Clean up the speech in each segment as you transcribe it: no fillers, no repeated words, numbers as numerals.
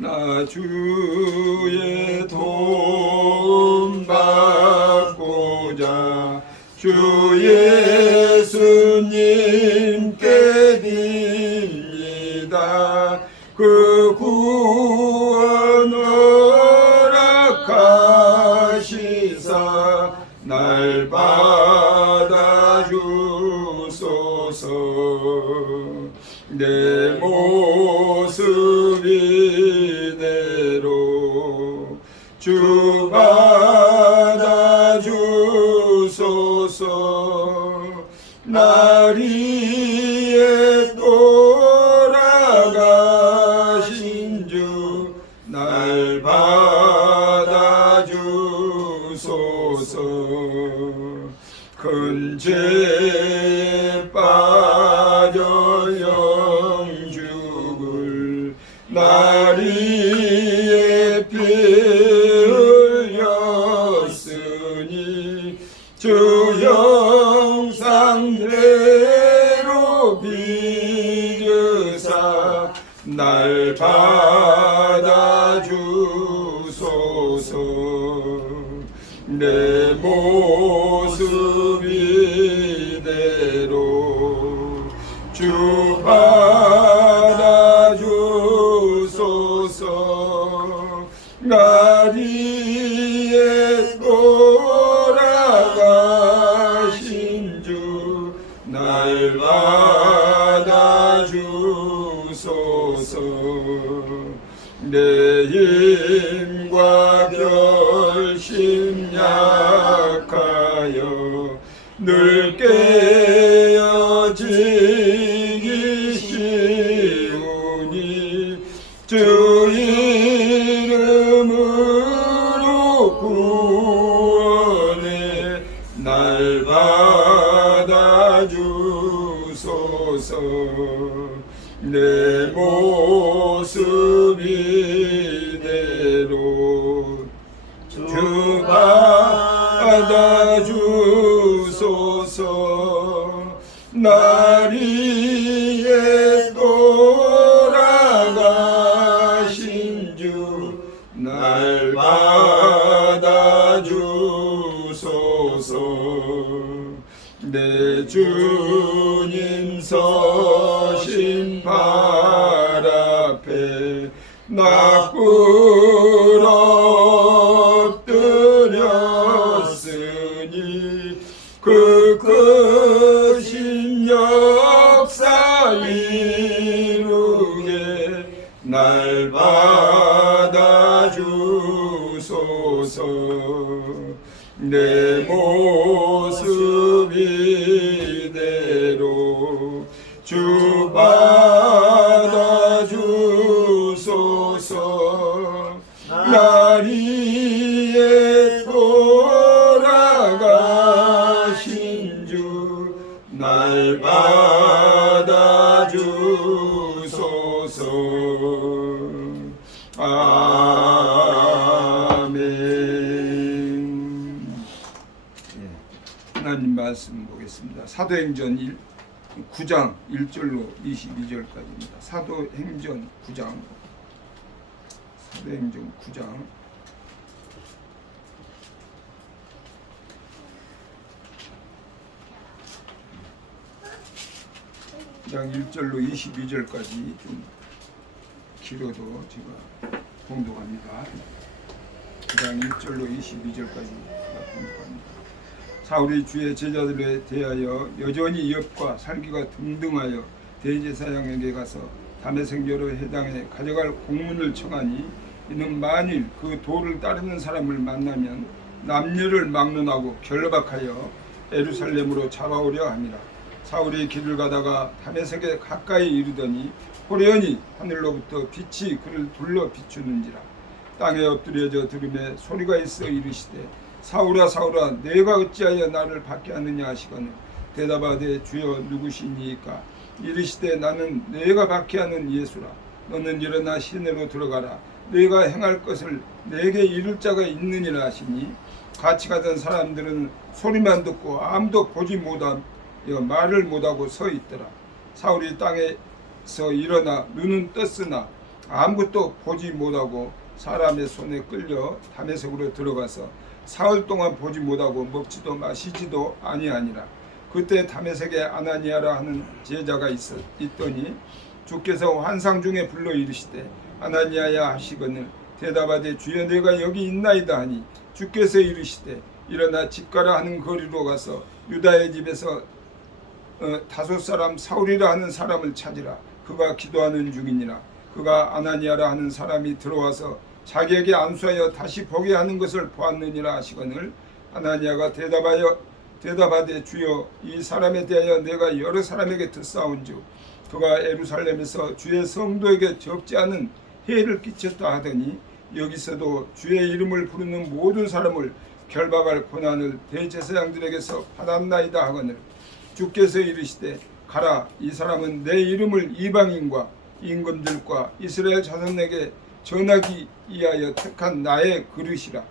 나 주의 도움 받고자 주 예수님께 빕니다. 그 구원 허락하시사 날 받아주소서. 내 모습 이대로 주 받아주소서. 날 위해 돌아가신 주 날 받아주소서. 큰 죄에 빠져 영죽을 날 위해 피 흘렸으니 주 형상대로 빚으사 날 받아주소서. 내 모습 이대로 주 받아주소서. 날 위해 돌아가신 주 날 받아주소서. 내 힘과 결심 약하여 늘 깨어지기 쉬우니 주 이름으로 구원해 날 받아주소서. 내 모습 이대로 주 받아주소서. 날 위해 돌아가신 주 날 받아주소서. 내 주님 서신 발 앞에 나 꿇어 엎드렸으니 그 크신 역사 이루게 날 받아주소서. 내 모습 이대로 주 받아주소서. 날 위해 돌아가신 주 날 받아주소서. 아멘. 하나님 말씀 보겠습니다. 사도행전 9장 1절로 22절까지입니다. 사도행전 9장 1절로 22절까지 좀 길어도 제가 봉독합니다. 9장 1절로 22절까지 봉독합니다. 사울이 주의 제자들에 대하여 여전히 엽과 살기가 등등하여 대제사장에게 가서 다메섹 여러 회당에 가져갈 공문을 청하니 이는 만일 그 도를 따르는 사람을 만나면 남녀를 막론하고 결박하여 예루살렘으로 잡아오려 함이라. 사울이 길을 가다가 다메섹에 가까이 이르더니 호련히 하늘로부터 빛이 그를 둘러 비추는지라. 땅에 엎드려져 들음에 소리가 있어 이르시되 사울아 사울아 내가 어찌하여 나를 받게 하느냐 하시거늘 대답하되 주여 누구시니까. 이르시되 나는 내가 받게 하는 예수라. 너는 일어나 시내로 들어가라. 내가 행할 것을 내게 이룰 자가 있느니라 하시니 같이 가던 사람들은 소리만 듣고 아무도 보지 못하며 말을 못하고 서 있더라. 사울이 땅에서 일어나 눈은 떴으나 아무것도 보지 못하고 사람의 손에 끌려 다메섹으로 들어가서 사흘 동안 보지 못하고 먹지도 마시지도 아니하니라. 그때 다메섹에 아나니아라 하는 제자가 있더니 주께서 환상 중에 불러 이르시되 아나니아야 하시거늘 대답하되 주여 내가 여기 있나이다 하니 주께서 이르시되 일어나 집가라 하는 거리로 가서 유다의 집에서 다섯 사람 사울이라 하는 사람을 찾으라. 그가 기도하는 중이니라. 그가 아나니아라 하는 사람이 들어와서 자기에게 안수하여 다시 보게 하는 것을 보았느니라 하시거늘 아나니아가 대답하되 주여 이 사람에 대하여 내가 여러 사람에게 듣사온즉 그가 예루살렘에서 주의 성도에게 적지 않은 해를 끼쳤다 하더니 여기서도 주의 이름을 부르는 모든 사람을 결박할 고난을 대제사장들에게서 받았나이다 하거늘 주께서 이르시되 가라. 이 사람은 내 이름을 이방인과 임금들과 이스라엘 자손에게 전하기 위하여 택한 나의 그릇이라.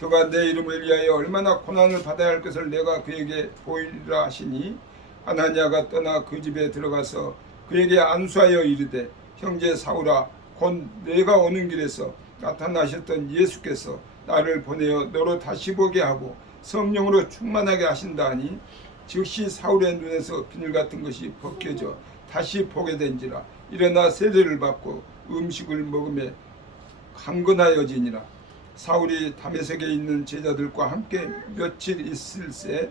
그가 내 이름을 위하여 얼마나 고난을 받아야 할 것을 내가 그에게 보이리라 하시니 아나니아가 떠나 그 집에 들어가서 그에게 안수하여 이르되 형제 사울아 곧 내가 오는 길에서 나타나셨던 예수께서 나를 보내어 너로 다시 보게 하고 성령으로 충만하게 하신다 하니 즉시 사울의 눈에서 비늘 같은 것이 벗겨져 다시 보게 된지라. 일어나 세례를 받고 음식을 먹으며 강건하여지니라. 사울이 다메섹에 있는 제자들과 함께 며칠 있을새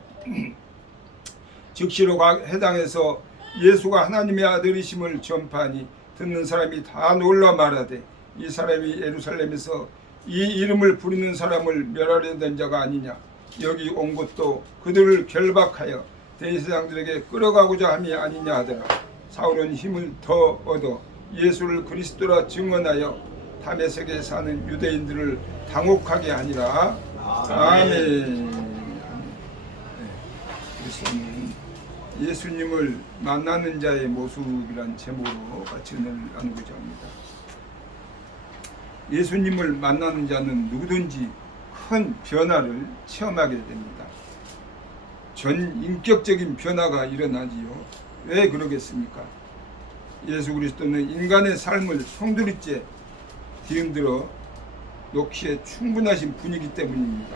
즉시로 해당에서 예수가 하나님의 아들이심을 전파하니 듣는 사람이 다 놀라 말하되 이 사람이 예루살렘에서 이 이름을 부르는 사람을 멸하려 된 자가 아니냐. 여기 온 것도 그들을 결박하여 대제사장들에게 끌어가고자 함이 아니냐 하더라. 사울은 힘을 더 얻어 예수를 그리스도라 증언하여 다메섹에 사는 유대인들을 당혹하게 하니라. 아멘. 그래서는 예수님을 만나는 자의 모습이란 제목으로 같이 은혜를 나누고자 합니다. 예수님을 만나는 자는 누구든지 큰 변화를 체험하게 됩니다. 전 인격적인 변화가 일어나지요. 왜 그러겠습니까? 예수 그리스도는 인간의 삶을 송두리째 뒤흔들어 놓기에 충분하신 분이기 때문입니다.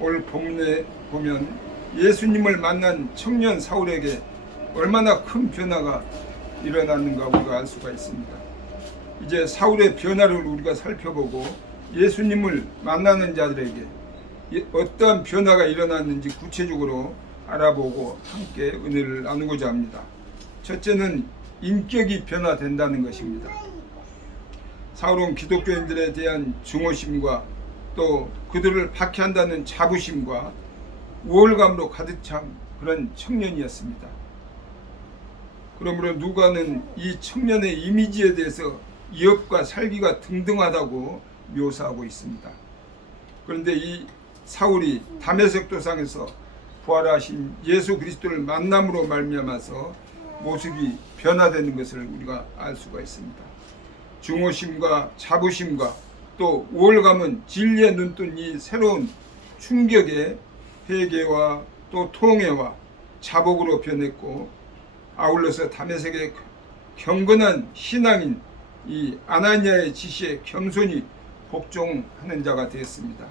오늘 본문에 보면 예수님을 만난 청년 사울에게 얼마나 큰 변화가 일어났는가 우리가 알 수가 있습니다. 이제 사울의 변화를 우리가 살펴보고 예수님을 만나는 자들에게 어떠한 변화가 일어났는지 구체적으로 알아보고 함께 은혜를 나누고자 합니다. 첫째는 인격이 변화된다는 것입니다. 사울은 기독교인들에 대한 증오심과 또 그들을 박해한다는 자부심과 우월감으로 가득 찬 그런 청년이었습니다. 그러므로 누가는 이 청년의 이미지에 대해서 이업과 살기가 등등하다고 묘사하고 있습니다. 그런데 이 사울이 다메섹 도상에서 부활하신 예수 그리스도를 만남으로 말미암아서 모습이 변화되는 것을 우리가 알 수가 있습니다. 증오심과 자부심과 또 우월감은 진리에 눈뜬 이 새로운 충격에 회개와 또 통회와 자복으로 변했고 아울러서 다메섹의 경건한 신앙인 이 아나니아의 지시에 겸손히 복종하는 자가 되었습니다.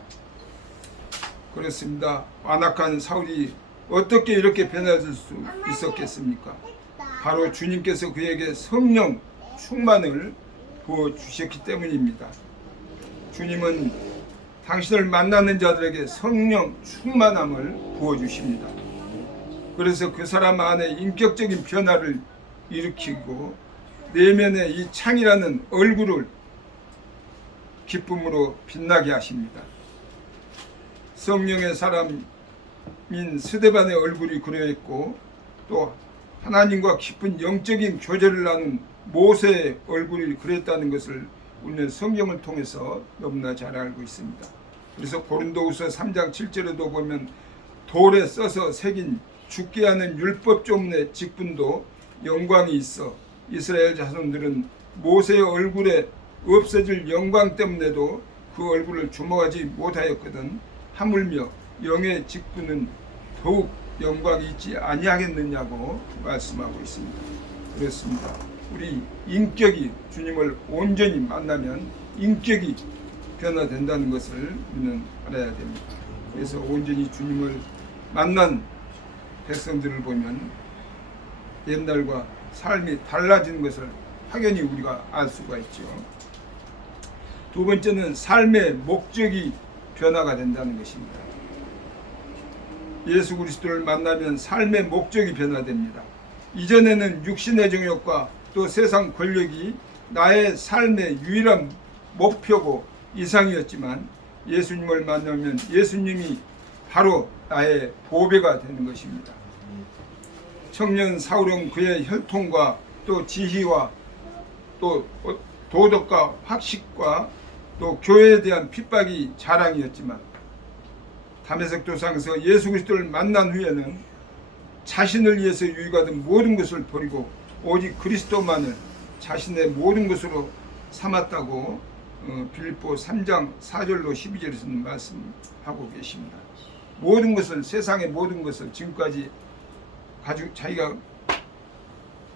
그렇습니다. 완악한 사울이 어떻게 이렇게 변화될 수 있었겠습니까? 바로 주님께서 그에게 성령 충만을 부어주셨기 때문입니다. 주님은 당신을 만나는 자들에게 성령 충만함을 부어주십니다. 그래서 그 사람 안에 인격적인 변화를 일으키고 내면의 이 창이라는 얼굴을 기쁨으로 빛나게 하십니다. 성령의 사람인 스데반의 얼굴이 그려있고 또 하나님과 깊은 영적인 교제를 나눈 모세의 얼굴이 그랬다는 것을 우리는 성경을 통해서 너무나 잘 알고 있습니다. 그래서 고린도후서 3장 7절에도 보면 돌에 써서 새긴 죽게 하는 율법 조문의 직분도 영광이 있어 이스라엘 자손들은 모세의 얼굴에 없어질 영광 때문에도 그 얼굴을 주목하지 못하였거든 하물며 영의 직분은 더욱 영광이 있지 아니하겠느냐고 말씀하고 있습니다. 그렇습니다. 우리 인격이 주님을 온전히 만나면 인격이 변화된다는 것을 우리는 알아야 됩니다. 그래서 온전히 주님을 만난 백성들을 보면 옛날과 삶이 달라진 것을 확연히 우리가 알 수가 있죠. 두 번째는 삶의 목적이 변화가 된다는 것입니다. 예수 그리스도를 만나면 삶의 목적이 변화됩니다. 이전에는 육신의 정욕과 또 세상 권력이 나의 삶의 유일한 목표고 이상이었지만 예수님을 만나면 예수님이 바로 나의 보배가 되는 것입니다. 청년 사울은 그의 혈통과 또 지희와 또 도덕과 학식과 또 교회에 대한 핍박이 자랑이었지만 다메섹 도상에서 예수 그리스도를 만난 후에는 자신을 위해서 유익하던 모든 것을 버리고 오직 그리스도만을 자신의 모든 것으로 삼았다고 빌립보 3장 4절로 12절에서는 말씀하고 계십니다. 모든 것을, 세상의 모든 것을 지금까지 가지고 자기가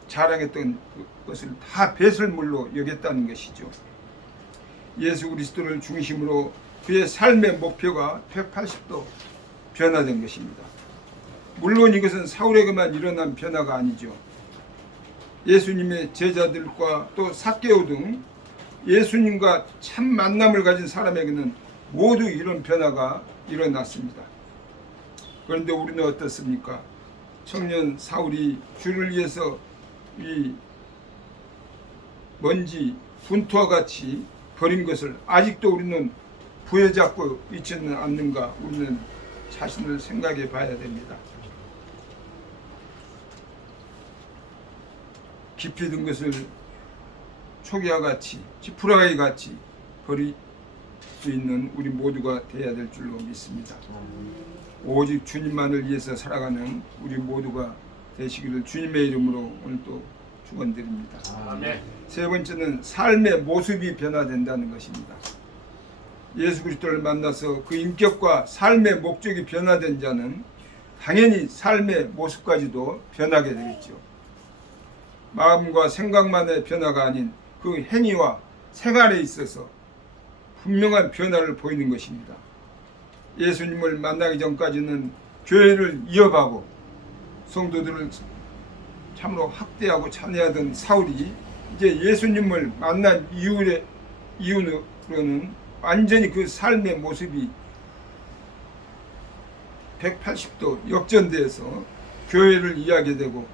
자랑했던 것을 다 배설물로 여겼다는 것이죠. 예수 그리스도를 중심으로 그의 삶의 목표가 180도 변화된 것입니다. 물론 이것은 사울에게만 일어난 변화가 아니죠. 예수님의 제자들과 또 삭개오 등 예수님과 참 만남을 가진 사람에게는 모두 이런 변화가 일어났습니다. 그런데 우리는 어떻습니까? 청년 사울이 주를 위해서 이 먼지 분투와 같이 버린 것을 아직도 우리는 부여잡고 있지는 않는가? 우리는 자신을 생각해 봐야 됩니다. 깊이 든 것을 초기와 같이, 지푸라기 같이 버릴 수 있는 우리 모두가 되어야 될 줄로 믿습니다. 오직 주님만을 위해서 살아가는 우리 모두가 되시기를 주님의 이름으로 오늘 또 축원드립니다. 아멘. 세 번째는 삶의 모습이 변화된다는 것입니다. 예수 그리스도를 만나서 그 인격과 삶의 목적이 변화된 자는 당연히 삶의 모습까지도 변하게 되겠죠. 마음과 생각만의 변화가 아닌 그 행위와 생활에 있어서 분명한 변화를 보이는 것입니다. 예수님을 만나기 전까지는 교회를 이어가고 성도들을 참으로 학대하고 찬해하던 사울이 이제 예수님을 만난 이후로는 완전히 그 삶의 모습이 180도 역전돼서 교회를 이해하게 되고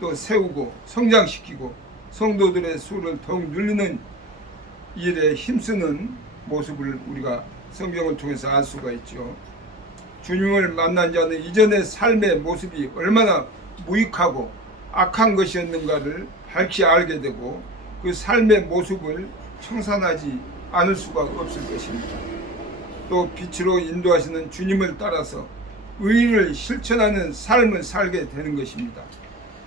또 세우고 성장시키고 성도들의 수를 더욱 늘리는 일에 힘쓰는 모습을 우리가 성경을 통해서 알 수가 있죠. 주님을 만난 자는 이전의 삶의 모습이 얼마나 무익하고 악한 것이었는가를 밝히 알게 되고 그 삶의 모습을 청산하지 않을 수가 없을 것입니다. 또 빛으로 인도하시는 주님을 따라서 의를 실천하는 삶을 살게 되는 것입니다.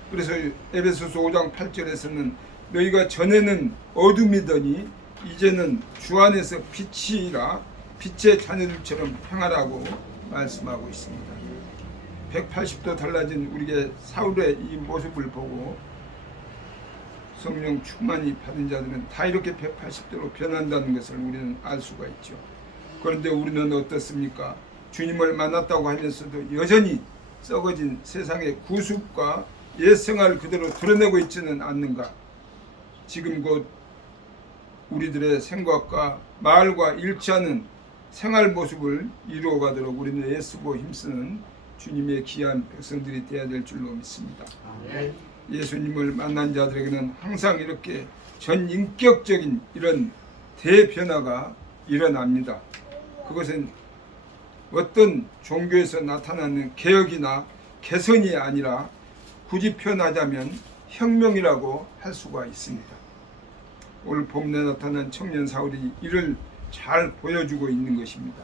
그래서 에베소서 5장 8절에서는 너희가 전에는 어둠이더니 이제는 주 안에서 빛이라 빛의 자녀들처럼 행하라고 말씀하고 있습니다. 180도 달라진 우리의 사울의 이 모습을 보고 성령 충만히 받은 자들은 다 이렇게 180도로 변한다는 것을 우리는 알 수가 있죠. 그런데 우리는 어떻습니까? 주님을 만났다고 하면서도 여전히 썩어진 세상의 구습과 옛 생활을 그대로 드러내고 있지는 않는가? 지금 곧 우리들의 생각과 말과 일치하는 생활 모습을 이루어가도록 우리는 애쓰고 힘쓰는 주님의 귀한 백성들이 되어야 될 줄로 믿습니다. 아멘. 예수님을 만난 자들에게는 항상 이렇게 전인격적인 이런 대변화가 일어납니다. 그것은 어떤 종교에서 나타나는 개혁이나 개선이 아니라 굳이 표현하자면 혁명이라고 할 수가 있습니다. 오늘 본문에 나타난 청년 사울이 이를 잘 보여주고 있는 것입니다.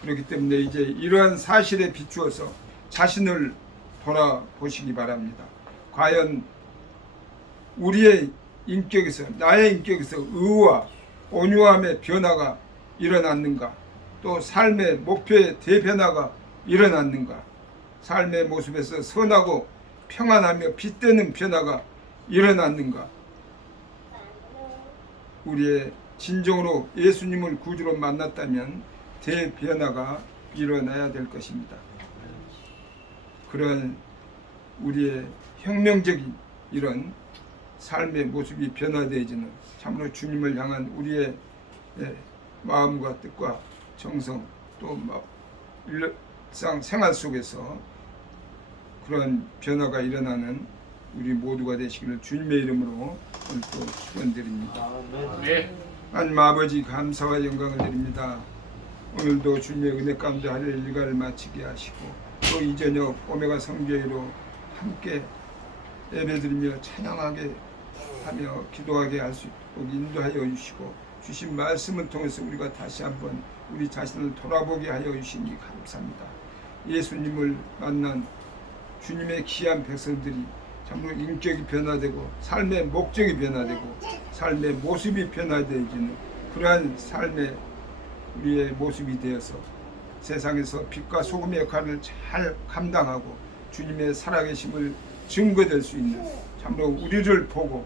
그렇기 때문에 이제 이러한 사실에 비추어서 자신을 돌아보시기 바랍니다. 과연 우리의 인격에서, 나의 인격에서 의와 온유함의 변화가 일어났는가? 또 삶의 목표의 대변화가 일어났는가? 삶의 모습에서 선하고 평안하며 빛되는 변화가 일어났는가? 우리의 진정으로 예수님을 구주로 만났다면 대변화가 일어나야 될 것입니다. 그런 우리의 혁명적인 이런 삶의 모습이 변화되어지는 참으로 주님을 향한 우리의 마음과 뜻과 정성 또 일상 생활 속에서 그런 변화가 일어나는 우리 모두가 되시기를 주님의 이름으로 오늘 또 축원드립니다. 하나님 아버지 감사와 영광을 드립니다. 오늘도 주님의 은혜 가운데 하루의 일과를 마치게 하시고 또 이 저녁 오메가 성교회로 함께 예배드리며 찬양하게 하며 기도하게 할 수 있도록 인도하여 주시고 주신 말씀을 통해서 우리가 다시 한번 우리 자신을 돌아보게 하여 주시니 감사합니다. 예수님을 만난 주님의 귀한 백성들이 참으로 인격이 변화되고 삶의 목적이 변화되고 삶의 모습이 변화되어지는 그러한 삶의 우리의 모습이 되어서 세상에서 빛과 소금의 역할을 잘 감당하고 주님의 살아계심을 증거될 수 있는 참으로 우리를 보고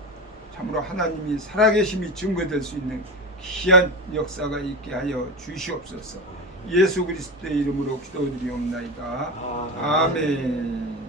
참으로 하나님이 살아계심이 증거될 수 있는 귀한 역사가 있게 하여 주시옵소서. 예수 그리스도의 이름으로 기도드리옵나이다. 아멘.